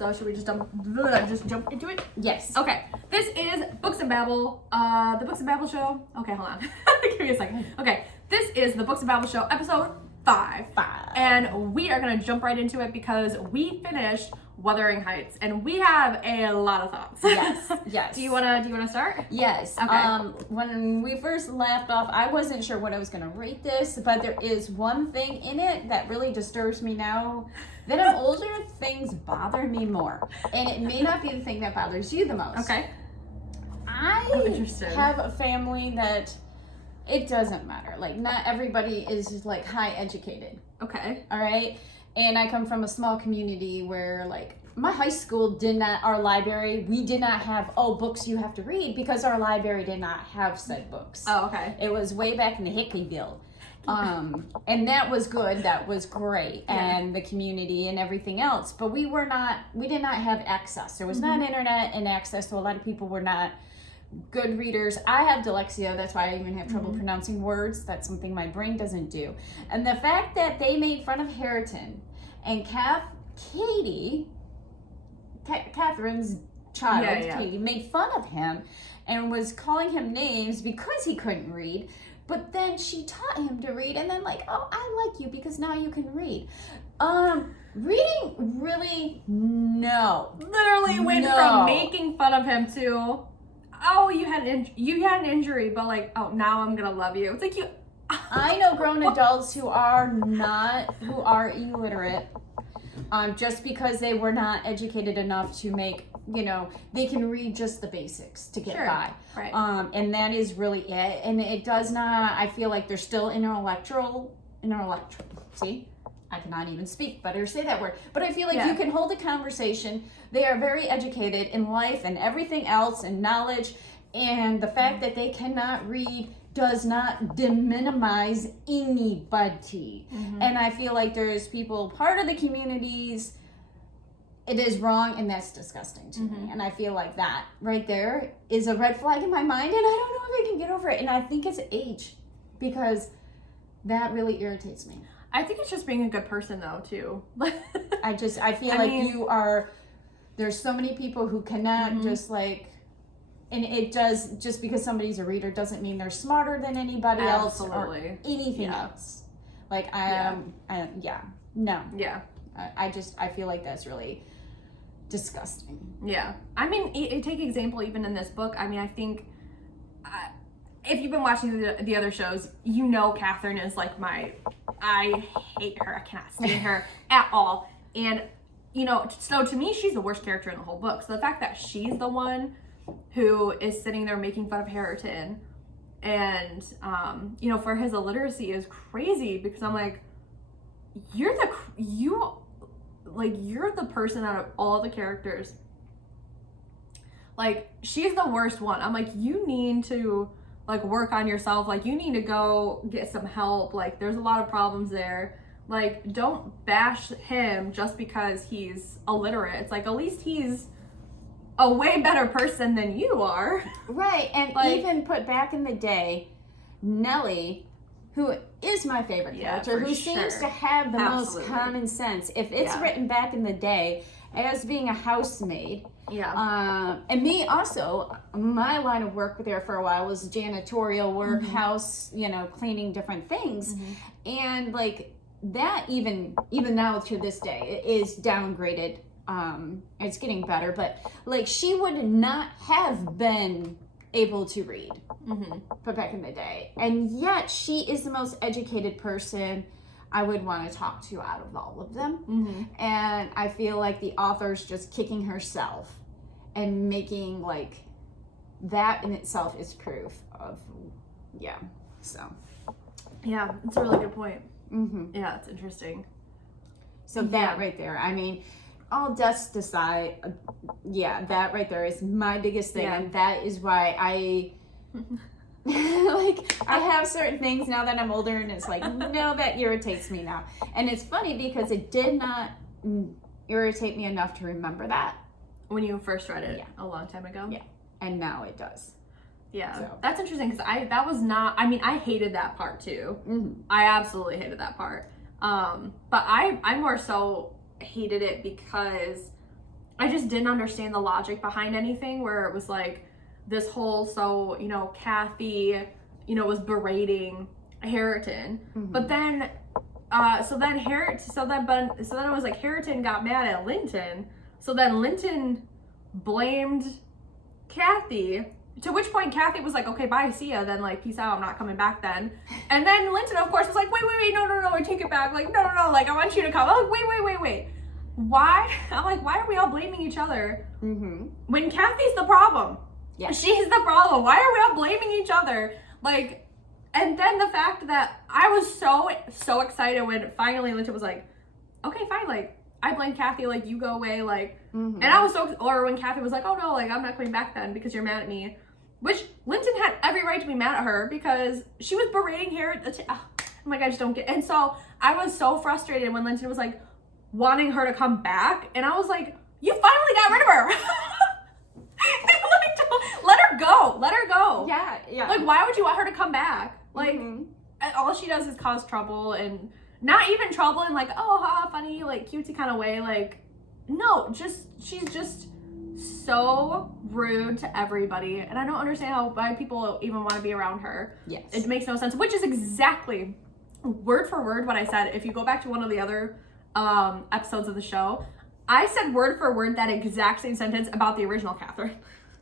So should we just jump into it? Yes. Okay. This is Books and Babble, the Books and Babble show. Okay, hold on. Give me a second. Okay. This is the Books and Babble show, episode 5. And we are going to jump right into it because we finished Wuthering Heights and we have a lot of thoughts. Yes. Yes. Do you want to start? Yes. Okay. When we first left off, I wasn't sure what I was going to rate this, but there is one thing in it that really disturbs me now. That I'm older, things bother me more. And it may not be the thing that bothers you the most. Okay. I have a family that it doesn't matter. Like, not everybody is like high educated. Okay. All right. And I come from a small community where, like, my high school our library, we did not have, books you have to read because our library did not have said books. Oh, okay. It was way back in the Hickeyville. And that was good. That was great. Yeah. And the community and everything else. But we did not have access. There was not internet and access, so a lot of people were not good readers. I have dyslexia. That's why I even have trouble pronouncing words. That's something my brain doesn't do. And the fact that they made fun of Harriton and Catherine's child, Katie, made fun of him and was calling him names because he couldn't read. But then she taught him to read, and then like, I like you because now you can read. Reading really, no. Literally went from making fun of him to, you had an injury, but like, now I'm gonna love you. It's like I know grown adults who are illiterate, just because they were not educated enough to make, they can read just the basics to get by. Right. And that is really it. And it does not, I feel like they're still intellectual. See? I cannot even speak, better say that word. But I feel like you can hold a conversation. They are very educated in life and everything else and knowledge. And the fact that they cannot read does not minimize anybody. And I feel like there's people, part of the communities, it is wrong, and that's disgusting to me. And I feel like that right there is a red flag in my mind, and I don't know if I can get over it. And I think it's age, because that really irritates me. I think it's just being a good person, though, too. I feel there's so many people who cannot just like, and it does, just because somebody's a reader doesn't mean they're smarter than anybody else or anything else. Like, I feel like that's really disgusting. Yeah. I mean, take example even in this book. I mean, I think if you've been watching the other shows, Catherine is like I hate her. I cannot stand her at all. And, so to me, she's the worst character in the whole book. So the fact that she's the one who is sitting there making fun of Harriton and, for his illiteracy is crazy, because I'm like, you're the person out of all the characters. Like, she's the worst one. I'm like, you need to like work on yourself. Like, you need to go get some help. Like, there's a lot of problems there. Like, don't bash him just because he's illiterate. It's like, at least he's a way better person than you are. Right. And even put back in the day, Nellie, who is my favorite character, who seems to have the most common sense. If it's written back in the day as being a housemaid, and me also, my line of work there for a while was janitorial work, house, cleaning different things. And like that, even now to this day, it is downgraded. It's getting better, but like, she would not have been able to read but back in the day, and yet she is the most educated person I would want to talk to out of all of them. And I feel like the author's just kicking herself and making like that in itself is proof of it's a really good point. Yeah, it's interesting. So that right there, I mean, all dust aside, that right there is my biggest thing, and that is why I I have certain things now that I'm older, and it's like, no, that irritates me now. And it's funny because it did not irritate me enough to remember that when you first read it a long time ago. And now it does. That's interesting, because I hated that part too. I absolutely hated that part. But I more so hated it because I just didn't understand the logic behind anything where it was like this whole, so, you know, Kathy, you know, was berating Harriton, but then so then it was like Harriton got mad at Linton, so then Linton blamed Kathy, to which point Kathy was like, okay, bye, see ya, then like, peace out, I'm not coming back then. And then Linton, of course, was like, wait, no, I take it back, like, no, like, I want you to come. I'm like, wait, why? I'm like, why are we all blaming each other when Kathy's the problem? Yeah, she's the problem. Why are we all blaming each other? Like, and then the fact that I was so excited when finally Linton was like, okay, fine, like, I blame Kathy, like, you go away, like, and I was or when Kathy was like, oh no, like, I'm not coming back then because you're mad at me, which Linton had every right to be mad at her because she was berating Harriton. Oh my God, I just don't get, and so I was so frustrated when Linton was like wanting her to come back, and I was like, you finally got rid of her. Like, let her go. Yeah. Like, why would you want her to come back? Like, all she does is cause trouble, and not even trouble in like, oh, funny, like, cutesy kind of way. Like, no, she's just so rude to everybody, and I don't understand why people even want to be around her. Yes. It makes no sense, which is exactly word for word what I said. If you go back to one of the other episodes of the show, I said word for word that exact same sentence about the original Catherine.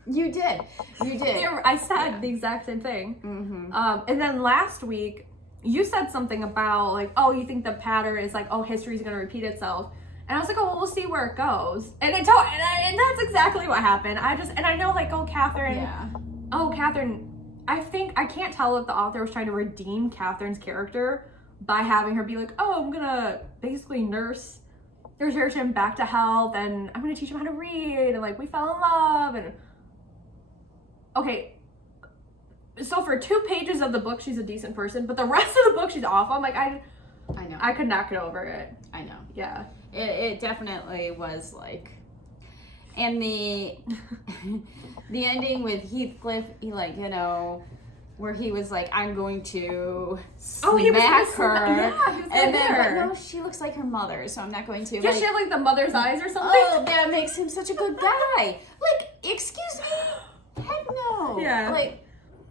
You did. I said the exact same thing. And then last week, you said something about like, oh, you think the pattern is like, oh, history's going to repeat itself. And I was like, oh, well, we'll see where it goes. And and that's exactly what happened. I know like, oh, Catherine, I can't tell if the author was trying to redeem Catherine's character by having her be like, oh, I'm going to basically nurse him back to health, and I'm going to teach him how to read, and like, we fell in love, and okay, so for 2 pages of the book, she's a decent person, but the rest of the book, she's awful. I'm like, I know. I could not get over it. I know. Yeah. It definitely was like, and the ending with Heathcliff, he like, you know, where he was like, I'm going to smack her. And then, but no, she looks like her mother, so I'm not going to. Yeah, like, she had like the mother's eyes or something. Oh, that makes him such a good guy. Like, excuse me? Heck no. Yeah. Like,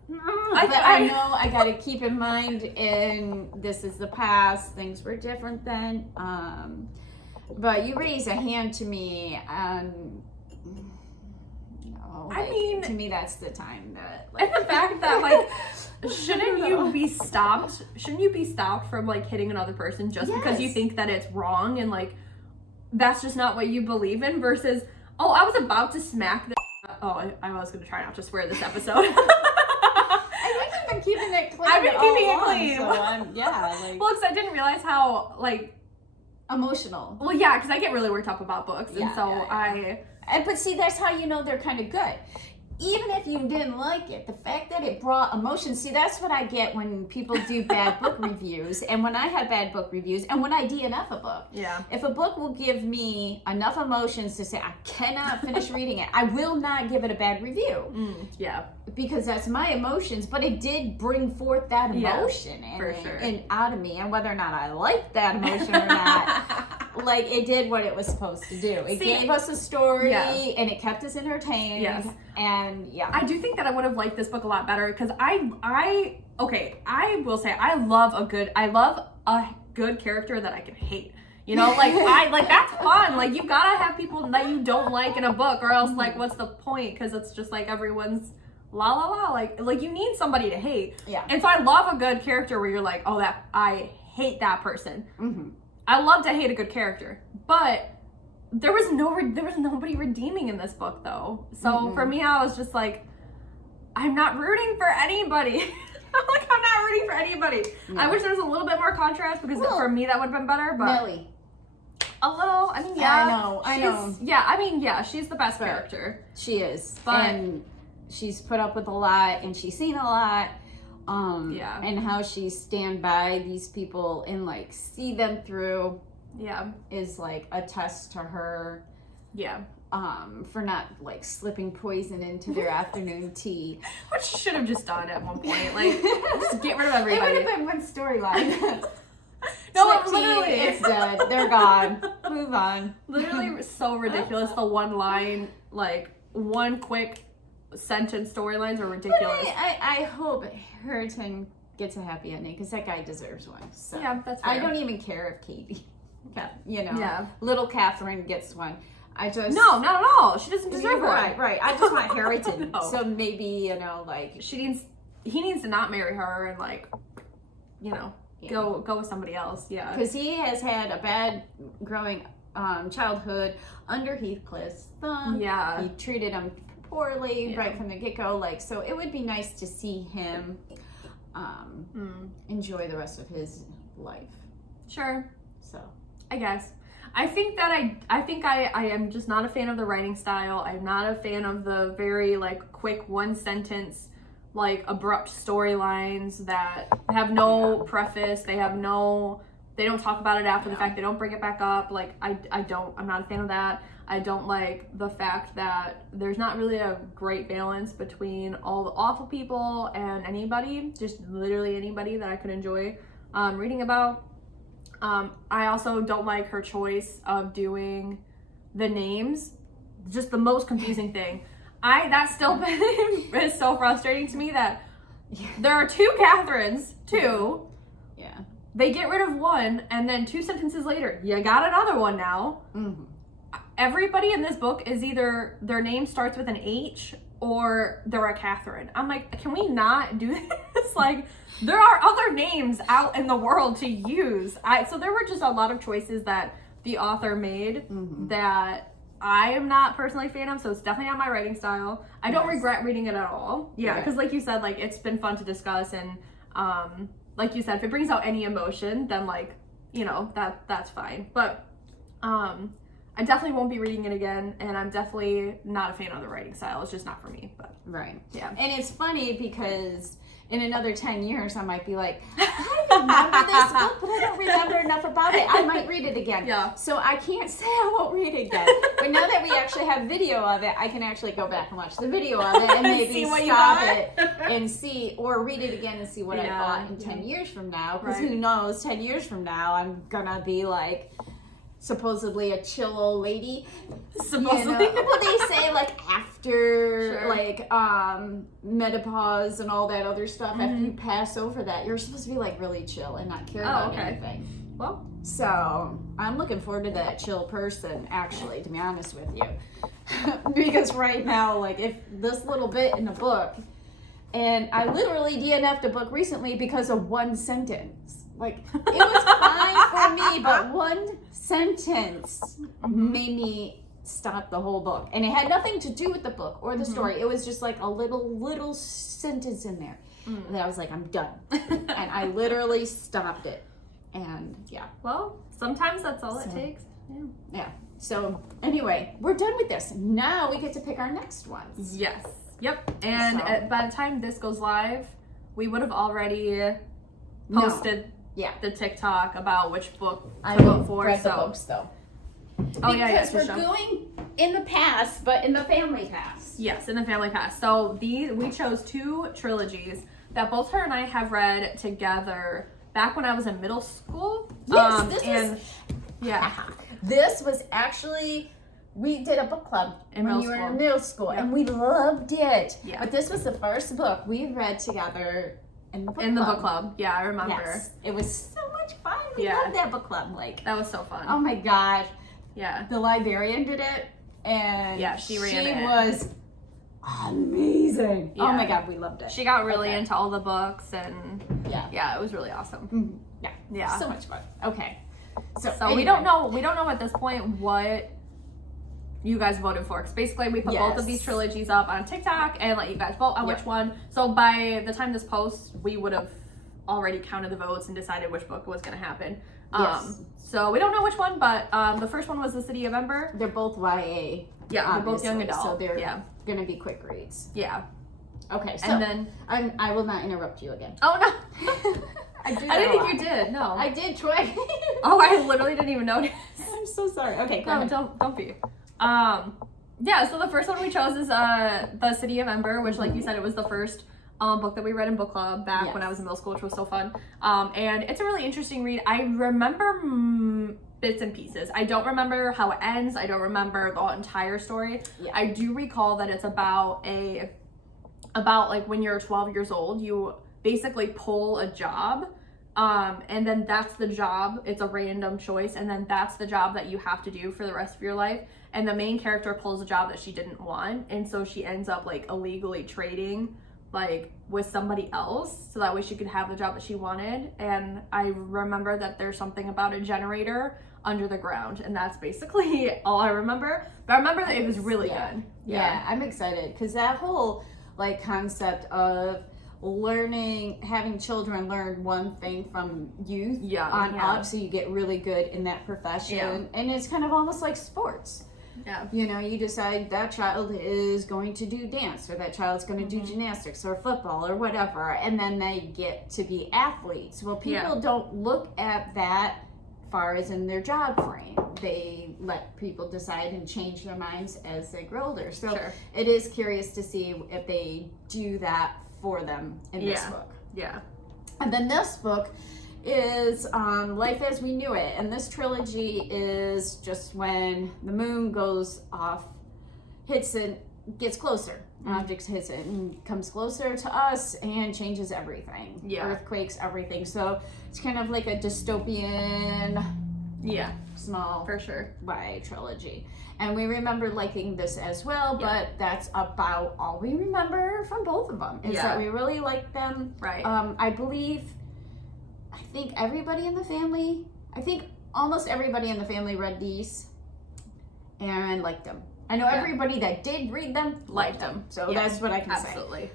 I know I gotta keep in mind, and this is the past, things were different then. But you raise a hand to me, like, I mean, to me, that's the time that, like, and the fact that, like, shouldn't you be stopped from, like, hitting another person just because you think that it's wrong and, like, that's just not what you believe in, versus, oh, I was about to smack the I was going to try not to swear this episode. I think I've been keeping it clean. I've been keeping it clean. So like, well, because I didn't realize how, like, emotional. Well, yeah, because I get really worked up about books, and so but see, that's how you know they're kind of good. Even if you didn't like it, the fact that it brought emotion, see, that's what I get when people do bad book reviews, and when I have bad book reviews, and when I DNF a book. Yeah. If a book will give me enough emotions to say I cannot finish reading it, I will not give it a bad review. Yeah. Because that's my emotions, but it did bring forth that emotion and out of me, and whether or not I liked that emotion or not, like, it did what it was supposed to do. It gave us a story, and it kept us entertained. Yes. And I do think that I would have liked this book a lot better, because I will say I love a good character that I can hate. You know, like, that's fun. Like, you gotta have people that you don't like in a book, or else, like, what's the point? Because it's just like everyone's la la la. Like you need somebody to hate. Yeah. And so I love a good character where you're like, oh, that I hate that person. I love to hate a good character, but there was nobody redeeming in this book, though. So for me, I was just like, I'm not rooting for anybody. I'm not rooting for anybody. No. I wish there was a little bit more contrast, because for me that would have been better. But Millie, a little. I mean, yeah, I know. Yeah, I mean, yeah, she's the best character. She is, and she's put up with a lot, and she's seen a lot. And how she stand by these people and, like, see them through is like a test to her for not, like, slipping poison into their afternoon tea, which she should have just done at one point. Like, just get rid of everybody. It would have been one storyline. No, literally. It's dead. They're gone. Move on. Literally so ridiculous. The one line, like, one quick sentence storylines are ridiculous. But I hope Harrington gets a happy ending because that guy deserves one. So yeah, that's fair. I don't even care if Katie, little Catherine gets one. No, not at all. She doesn't deserve one. Right. I just want Harrington. No. So maybe, like he needs to not marry her and like, go with somebody else. Yeah. Because he has had a bad growing childhood under Heathcliff's thumb. Yeah. He treated him poorly right from the get-go. Like, so it would be nice to see him enjoy the rest of his life. Sure. So I guess. I think I am just not a fan of the writing style. I'm not a fan of the very like quick one sentence, like abrupt storylines that have no preface. They don't talk about it after the fact. They don't bring it back up. Like I'm not a fan of that. I don't like the fact that there's not really a great balance between all the awful people and anybody, just literally anybody that I could enjoy reading about. I also don't like her choice of doing the names. Just the most confusing thing. That's still is so frustrating to me that there are two Catherines, two. Yeah. They get rid of one, and then 2 sentences later, you got another one now. Mm-hmm. Everybody in this book is either their name starts with an H or they're a Catherine. I'm like, can we not do this? Like, there are other names out in the world to use. So there were just a lot of choices that the author made that I am not personally a fan of, so it's definitely not my writing style. I don't regret reading it at all. Yeah, because like you said, like, it's been fun to discuss, and like you said, if it brings out any emotion, then like, that's fine. But I definitely won't be reading it again, and I'm definitely not a fan of the writing style. It's just not for me. But right. Yeah. And it's funny because in another 10 years, I might be like, I remember this book, but I don't remember enough about it. I might read it again. Yeah. So I can't say I won't read it again. But now that we actually have video of it, I can actually go back and watch the video of it and maybe stop it and see, or read it again and see what I thought in 10 years from now. Because who knows, 10 years from now, I'm going to be like, supposedly a chill old lady. Supposedly. Well, they say like after like menopause and all that other stuff, after you pass over that, you're supposed to be like really chill and not care about anything. Well, so I'm looking forward to that chill person, actually, to be honest with you. Because right now, like, if this little bit in the book, and I literally DNF'd a book recently because of one sentence. Like, it was fine for me, but one sentence made me stop the whole book. And it had nothing to do with the book or the story. It was just like a little sentence in there. And I was like, I'm done. And I literally stopped it. And well, sometimes that's all it takes. Yeah. So anyway, we're done with this. Now we get to pick our next ones. Yes. Yep. And by the time this goes live, we would have already posted the TikTok about which book to vote for. Read the books though. Because we're going in the past, but in the family past. Yes, in the family past. So we chose 2 trilogies that both her and I have read together back when I was in middle school. Yes, this was actually, we did a book club when you were in middle school, and we loved it. Yeah. But this was the first book we read together in the book club. Yeah, I remember. Yes. It was so much fun. We loved that book club. Like, that was so fun. Oh my gosh. Yeah. The librarian did it, and she ran it. Was amazing. Yeah. Oh my god, we loved it. She got really into all the books, and it was really awesome. Yeah. So much fun. Okay. So anyway. we don't know at this point what you guys voted for, because basically we put both of these trilogies up on TikTok and let you guys vote on which one. So by the time this posts, we would have already counted the votes and decided which book was going to happen. So we don't know which one, but the first one was The City of Ember. They're both YA. Yeah, they're both young adult. So they're going to be quick reads. Yeah. Okay, so and then I will not interrupt you again. Oh no. I didn't think you did. No. I did try. Oh, I literally didn't even notice. I'm so sorry. Okay, go ahead. Don't be. So the first one we chose is The City of Ember, which, like you said, it was the first book that we read in book club back when I was in middle school, which was so fun. And it's a really interesting read. I remember bits and pieces. I don't remember how it ends. I don't remember the entire story. Yeah. I do recall that it's about like when you're 12 years old, you basically pull a job. And then that's the job. It's a random choice. And then that's the job that you have to do for the rest of your life. And the main character pulls a job that she didn't want. And so she ends up like illegally trading like with somebody else. So that way she could have the job that she wanted. And I remember that there's something about a generator under the ground. And that's basically all I remember. But I remember that it was really good. Yeah, I'm excited. Because that whole like concept of having children learn one thing from youth up, so you get really good in that profession. And it's kind of almost like sports. You know, you decide that child is going to do dance, or that child's going to do gymnastics or football or whatever, and then they get to be athletes. Well, people don't look at that far as in their job frame. They let people decide and change their minds as they grow older. So it is curious to see if they do that for them in this book. And then this book is Life as We Knew It. And this trilogy is just when the moon goes off, hits it, gets closer. Objects hits it and comes closer to us and changes everything. Earthquakes, everything. So it's kind of like a dystopian, small for sure YA trilogy. And we remember liking this as well, but that's about all we remember from both of them, is that we really liked them. I think almost everybody in the family read these and liked them. I know everybody that did read them liked them. So that's what I can say. Absolutely.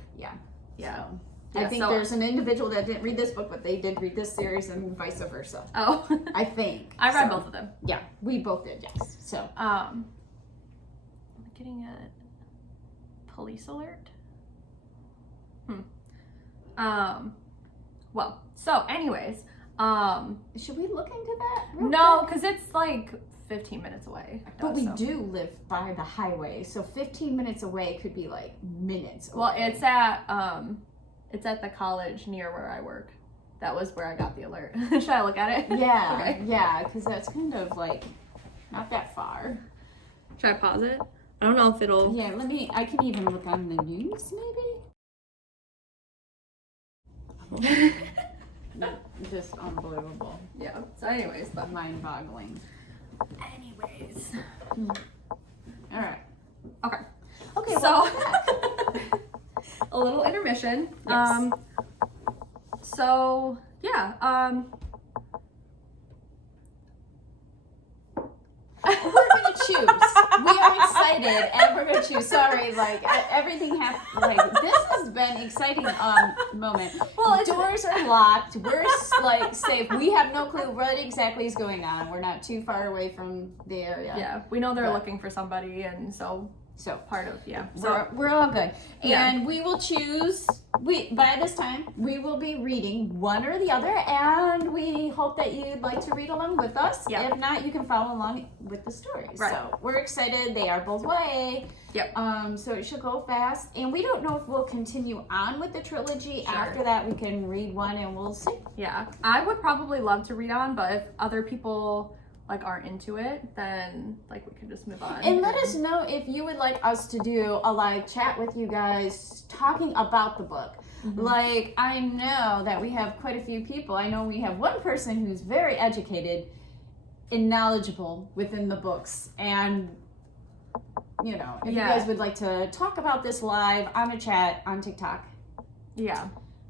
So, I think there's an individual that didn't read this book, but they did read this series, and vice versa. Oh. I think. I read both of them. Yeah, we both did, yes. So. I'm getting a police alert. Well, so anyways, should we look into that? No, because it's like 15 minutes away. But we do live by the highway, so 15 minutes away could be like minutes away. Well, it's at the college near where I work. That was where I got the alert. Should I look at it? Yeah, because that's kind of like not that far. Should I pause it? I don't know if it'll... Yeah, I can even look on the news, maybe? Just unbelievable. Yeah, so anyways. But mind-boggling. Anyways. Alright. Okay, so... a little intermission. Yes. So, we're gonna choose. We are excited, and we're gonna choose. Sorry, like everything happened. Like this has been an exciting moment. Well, doors are locked. We're like safe. We have no clue what exactly is going on. We're not too far away from the area. Yeah, we know they're looking for somebody, and so part of So we're all good, and we will choose. By this time we will be reading one or the other, and we hope that you'd like to read along with us. If not, you can follow along with the stories. So we're excited. They are both YA. So it should go fast, and we don't know if we'll continue on with the trilogy. After that, we can read one, and we'll see. I would probably love to read on, but if other people like aren't into it, then like we could just move on. And let us know if you would like us to do a live chat with you guys talking about the book. Like, I know that we have quite a few people. I know we have one person who's very educated and knowledgeable within the books. And, you know, if you guys would like to talk about this live on a chat on TikTok.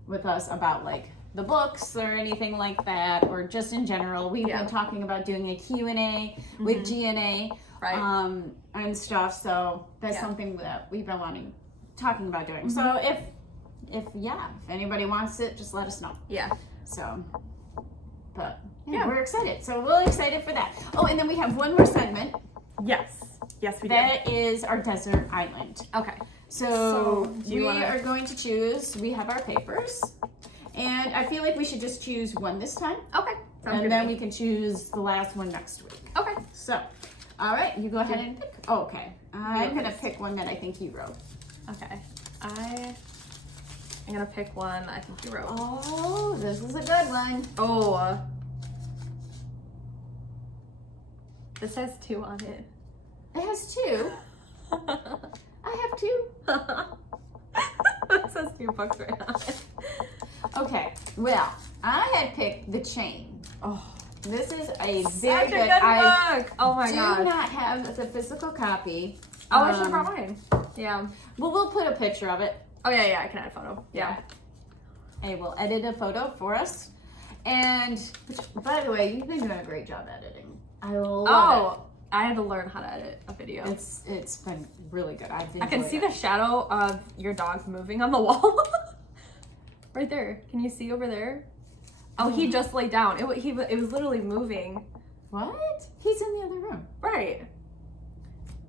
With us about like the books or anything like that, or just in general. We've been talking about doing a Q&A with GNA and stuff, so that's something that we've been talking about doing. So if anybody wants it, just let us know. So, but we're excited. So we're excited for that. Oh, and then we have one more segment. Yes, we do. That is our desert island. Okay. So we are going to choose. We have our papers. And I feel like we should just choose one this time. Okay. And then we can choose the last one next week. Okay. So, all right, you go ahead and pick. Oh, okay. I'm going to pick one that I think you wrote. Okay. I'm gonna pick one I think you wrote. Oh, this is a good one. Oh. This has 2 on it. It has 2. I have 2. It says 2 books right on it. Okay, well, I had picked The Chain. Oh, this is a very good book. Oh my god. Do not have the physical copy. Oh, I should have brought mine. Yeah. Well, we'll put a picture of it. Oh yeah, I can add a photo. Yeah. I will edit a photo for us. And, by the way, you've been doing a great job editing. I love it. I had to learn how to edit a video. It's been really good. I can see the shadow of your dog moving on the wall. Right there. Can you see over there? Oh, he just laid down. It was literally moving. What? He's in the other room. Right.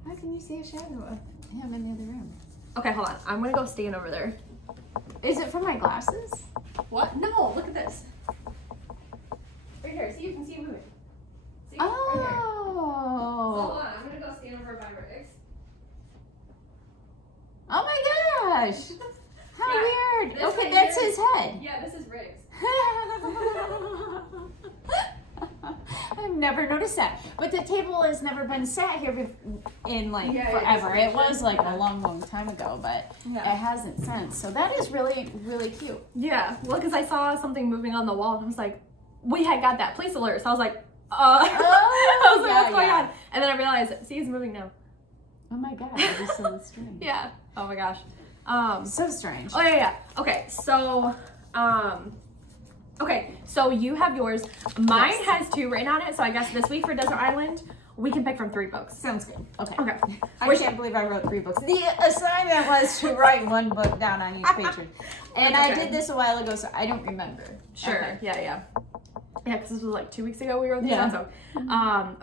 How can you see a shadow of him in the other room? Okay, hold on. I'm gonna go stand over there. Is it for my glasses? What? No, look at this. Right here. See, you can see him moving. See? Oh. Right here. So hold on. I'm gonna go stand over by Riggs. Oh my gosh. How weird. Okay, right that's here. his head. Yeah, this is Riggs. I've never noticed that. But the table has never been sat here in forever. Yeah, it was like a long time ago, but it hasn't since. So that is really, really cute. Yeah, well, because I saw something moving on the wall and I was like, we had got that police alert. So I was like, I was like, what's going on? And then I realized, see, he's moving now. Oh my god, that is so strange. Yeah. Oh my gosh. So strange. Oh yeah. Okay, so you have yours. Mine has 2 written on it, so I guess this week for Desert Island, we can pick from 3 books. Sounds good. Okay. I can't believe I wrote 3 books. The assignment was to write 1 book down on each page. And I did this a while ago, so I don't remember. Sure. Okay. Yeah, because this was like 2 weeks ago we wrote these down. So,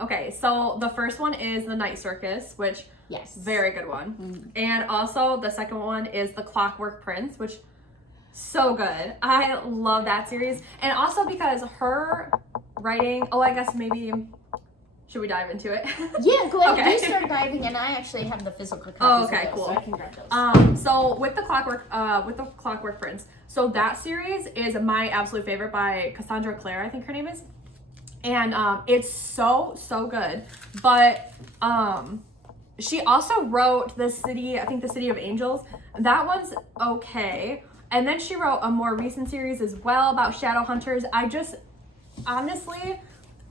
okay, so the first one is The Night Circus, which very good one. Mm-hmm. And also the second one is The Clockwork Prince, which so good. I love that series. And also because her writing, I guess maybe should we dive into it? Yeah, go ahead. Okay. You start diving, and I actually have the physical copies. Okay, cool. So I can grab those. So with the Clockwork Prince, so that series is my absolute favorite by Cassandra Clare, I think her name is, and it's so good. But she also wrote the City of Angels. That one's okay. And then she wrote a more recent series as well about shadow hunters. Honestly,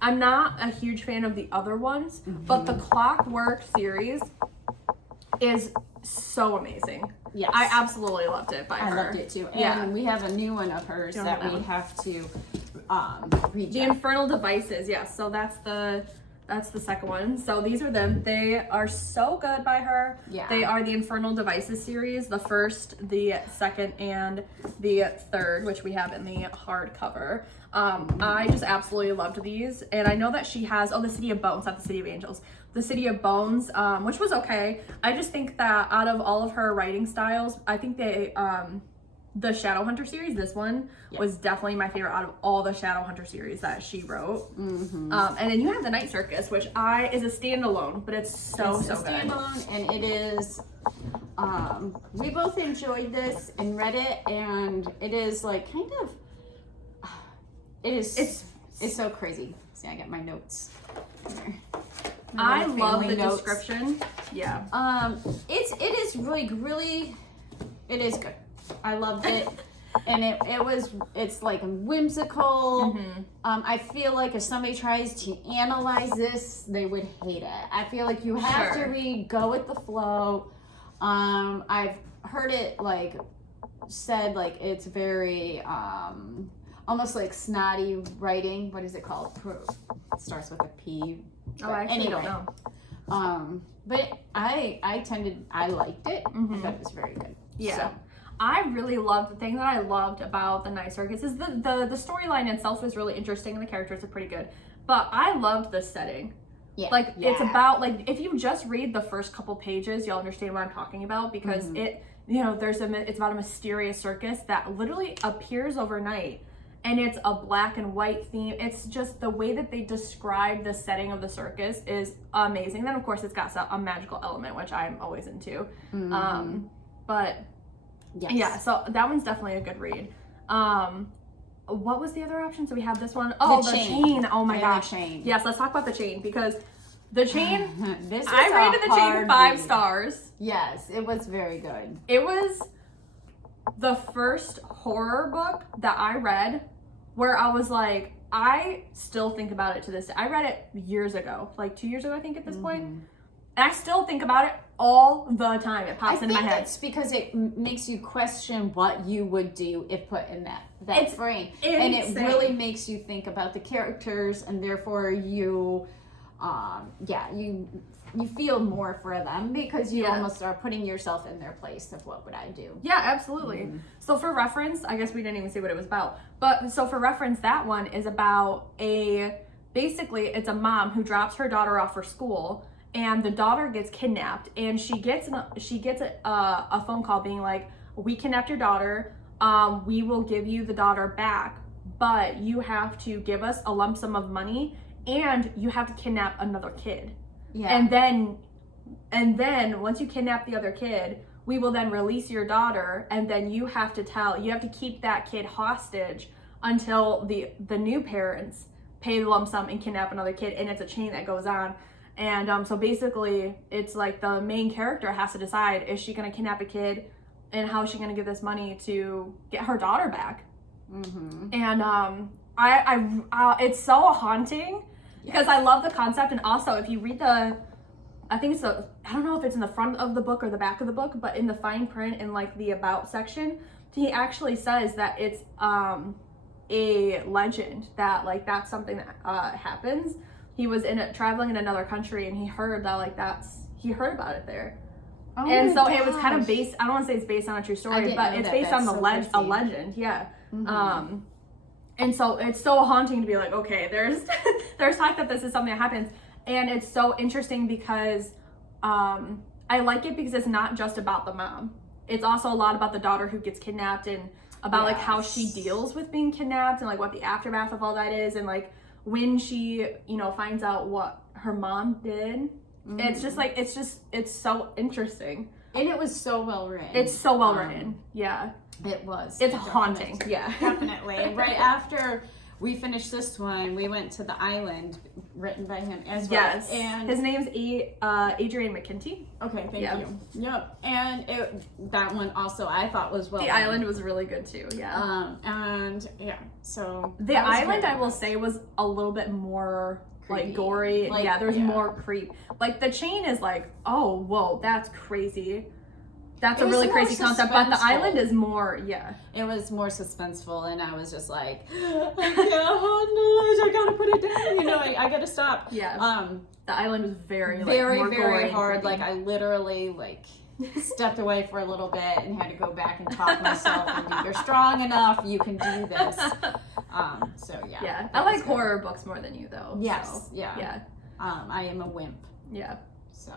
I'm not a huge fan of the other ones, but the Clockwork series is so amazing. Yes. I absolutely loved it by her. I loved it too. And we have a new one of hers that we have to read. The Infernal Devices, yes. So that's the second one. So these are them. They are so good by her. Yeah. They are the Infernal Devices series, the first, the second, and the third, which we have in the hardcover. I just absolutely loved these. And I know that she has, the City of Bones, not the City of Angels. The City of Bones, which was okay. I just think that out of all of her writing styles, I think the Shadowhunter series, this one was definitely my favorite out of all the Shadowhunter series that she wrote. Mm-hmm. And then you have the Night Circus, which is a standalone, but it's so good. Standalone, and it is. We both enjoyed this and read it, and it is like kind of. It's so crazy. See, I got my notes here. I love the description. Yeah. It is really, it is good. I loved it. And it's like whimsical. Mm-hmm. I feel like if somebody tries to analyze this, they would hate it. I feel like you have to go with the flow. I've heard it said it's very, almost like snotty writing. What is it called? It starts with a P. Oh, I actually don't know. But I liked it. Mm-hmm. I thought it was very good. Yeah. So. I really loved, the thing that I loved about the Night Circus is the storyline itself was really interesting and the characters are pretty good. But I loved the setting. Yeah. It's about, if you just read the first couple pages, you'll understand what I'm talking about, because it's about a mysterious circus that literally appears overnight. And it's a black and white theme. It's just the way that they describe the setting of the circus is amazing. Then, of course, it's got a magical element, which I'm always into. Mm-hmm. But Yes. Yeah, so that one's definitely a good read. What was the other option? So we have this one. Oh, the chain. Oh my gosh. Chain. Yes, let's talk about the chain, because the chain, I rated the chain 5 stars. Yes, it was very good. It was the first horror book that I read where I was like, I still think about it to this day. I read it years ago, like 2 years ago, I think, at this point. And I still think about it all the time. It pops into my head. It's because it makes you question what you would do if put in that frame. And it really makes you think about the characters, and therefore you feel more for them, because you almost are putting yourself in their place of what would I do. Yeah, absolutely. So for reference, I guess we didn't even say what it was about. But so for reference, that one is about basically it's a mom who drops her daughter off for school, and the daughter gets kidnapped, and she gets a phone call being like, we kidnapped your daughter. We will give you the daughter back, but you have to give us a lump sum of money, and you have to kidnap another kid. Yeah. And then once you kidnap the other kid, we will then release your daughter, and then you have to keep that kid hostage until the new parents pay the lump sum and kidnap another kid, and it's a chain that goes on. And so basically it's like the main character has to decide, is she going to kidnap a kid, and how is she going to give this money to get her daughter back? And I it's so haunting. Because I love the concept, and also if you read I don't know if it's in the front of the book or the back of the book, but in the fine print in like the about section, he actually says that it's a legend, that like that's something that happens. He was traveling in another country, and he heard that he heard about it there. Oh, and so it was kind of based, I don't want to say it's based on a true story, but it's based on a legend. Yeah. And so it's so haunting to be like, okay, there's talk that this is something that happens. And it's so interesting because I like it because it's not just about the mom. It's also a lot about the daughter who gets kidnapped, and about like how she deals with being kidnapped, and like what the aftermath of all that is, and like when she, finds out what her mom did. It's just like, it's so interesting. And it was so well written. It's so well written. Yeah. It was. It's haunting. Yeah. Definitely. And right after we finished this one, we went to The Island, written by him as well. Yes. And his name's Adrian McKinty. Okay, thank you. Yep. And that one also I thought was well. The Island was really good too. Yeah. And yeah, so The Island, I will say, was a little bit more creepy. Like gory. Like, there's more creep. Like The Chain is like, oh, whoa, that's crazy. That's a really crazy concept, but The Island is more, It was more suspenseful, and I was just like, I gotta put it down, I gotta stop. Yeah. The Island was very very hard. Like, I literally, stepped away for a little bit and had to go back and talk myself and you're strong enough, you can do this. Yeah. I like horror books more than you, though. Yes. So, yeah. I am a wimp. Yeah. So.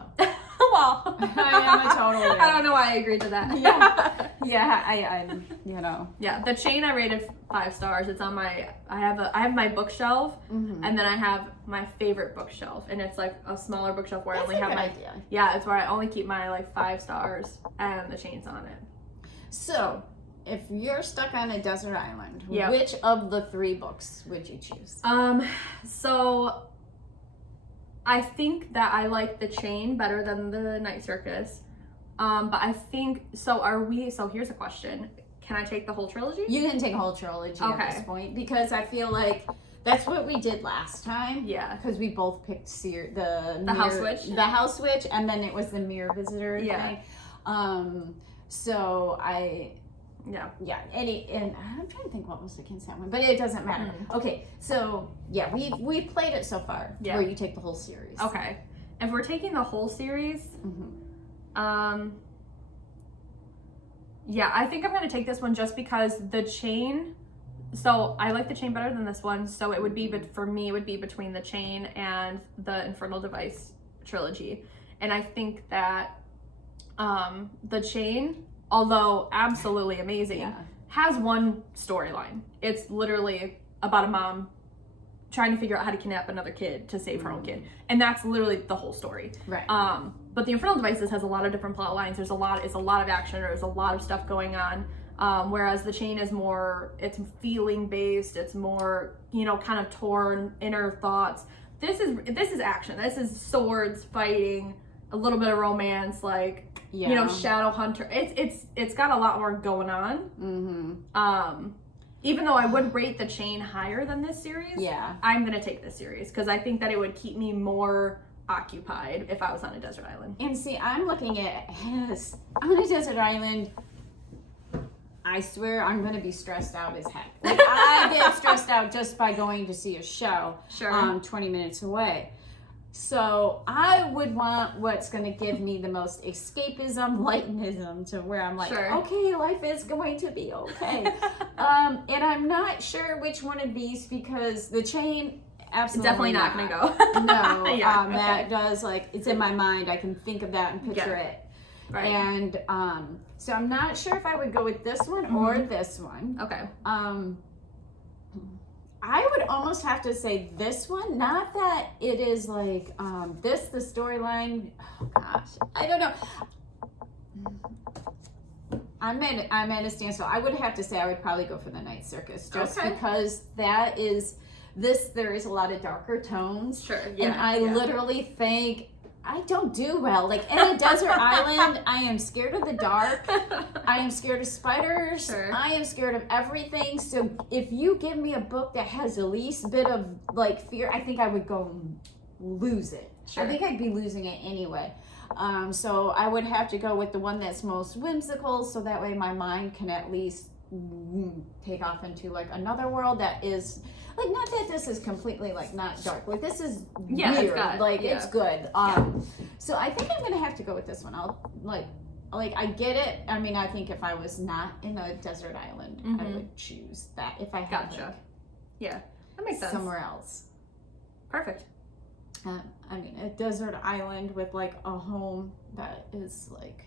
Well, I am a total wimp. I don't know why I agreed to that. Yeah, The Chain I rated 5 stars. It's on I have my bookshelf, and then I have my favorite bookshelf, and it's like a smaller bookshelf where I only have it's where I only keep my 5 stars, and The Chain's on it. So, if you're stuck on a desert island, which of the 3 books would you choose? So I think that I like The Chain better than The Night Circus. But I think, so here's a question. Can I take the whole trilogy? You can take a whole trilogy at this point, because I feel like that's what we did last time. Yeah. Because we both picked the House Witch. The House Witch, and then it was the Mirror Visitor thing. So and I'm trying to think what was against that one, but it doesn't matter. Okay, so we've played it so far, where you take the whole series. Okay, if we're taking the whole series, I think I'm gonna take this one just because The Chain. So I like The Chain better than this one, so it would be, but for me, it would be between The Chain and the Infernal Device trilogy, and I think that The Chain, although absolutely amazing, has one storyline. It's literally about a mom trying to figure out how to kidnap another kid to save her own kid, and that's literally the whole story. Right. But the Infernal Devices has a lot of different plot lines. It's a lot of action. There's a lot of stuff going on. Whereas the Chain is more, it's feeling based. It's more, you know, kind of torn inner thoughts. This is action. This is swords, fighting, a little bit of romance, like, you know, Shadow Hunter. It's got a lot more going on. Even though I would rate the Chain higher than this series, I'm gonna take this series because I think that it would keep me more occupied if I was on a desert island. And see, I'm looking at on a desert island. I swear I'm going to be stressed out as heck. Like, I get stressed out just by going to see a show 20 minutes away. So I would want what's going to give me the most escapism, lightenism, to where I'm like, okay, life is going to be okay. And I'm not sure which one of these, because the Chain, absolutely definitely not going to go. No, that does, like, it's in my mind. I can think of that and picture it. Right. And so I'm not sure if I would go with this one or this one. Okay. I would almost have to say this one. Not that it is like the storyline. Oh gosh, I don't know. I'm at a standstill. I would have to say I would probably go for the Night Circus, just because that is this. There is a lot of darker tones. Sure. Yeah. And I literally think I don't do well. Like, in a desert island, I am scared of the dark. I am scared of spiders. I am scared of everything. So if you give me a book that has the least bit of, like, fear, I think I would go lose it. I think I'd be losing it anyway. So I would have to go with the one that's most whimsical, so that way my mind can at least take off into, like, another world that is... Like, not that this is completely, like, not dark. Like, this is weird. It's good. So I think I'm going to have to go with this one. I'll, like, I get it. I mean, I think if I was not in a desert island, I would choose that if I had, that makes sense. Somewhere else. Perfect. I mean, a desert island with, like, a home that is, like,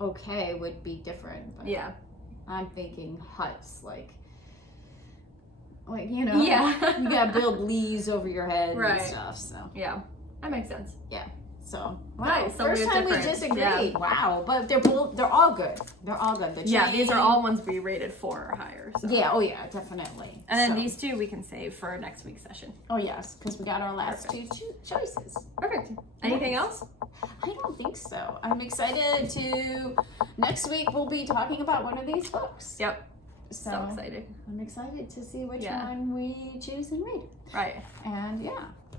okay would be different. But I'm thinking huts, like, you know, you gotta build leaves over your head and stuff. So that makes sense. So nice. First time we disagreed. Wow, but they're all good. They're all good. These are all ones we rated 4 or higher. So. Definitely. And then these two we can save for next week's session. Oh yes, because we got our last two choices. Perfect. Anything else? I don't think so. I'm excited to. Next week we'll be talking about one of these books. Yep. So excited. I'm excited to see which one we choose and read. Right. And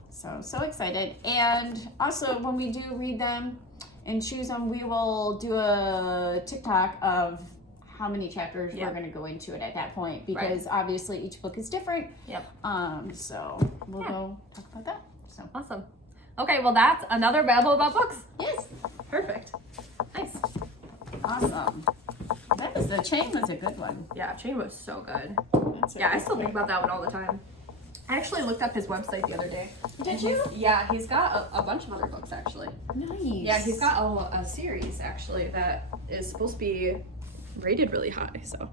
so excited. And also, when we do read them and choose them, we will do a TikTok of how many chapters we're going to go into it at that point, because obviously each book is different. So we'll go talk about that. So awesome. Okay, well, that's another Babble about books. Yes. Perfect. Nice. Awesome. The Chain was a good one. Yeah, Chain was so good. I still think about that one all the time. I actually looked up his website the other day. Did you? He's got a bunch of other books, actually. Nice. Yeah, he's got a series, actually, that is supposed to be rated really high, so.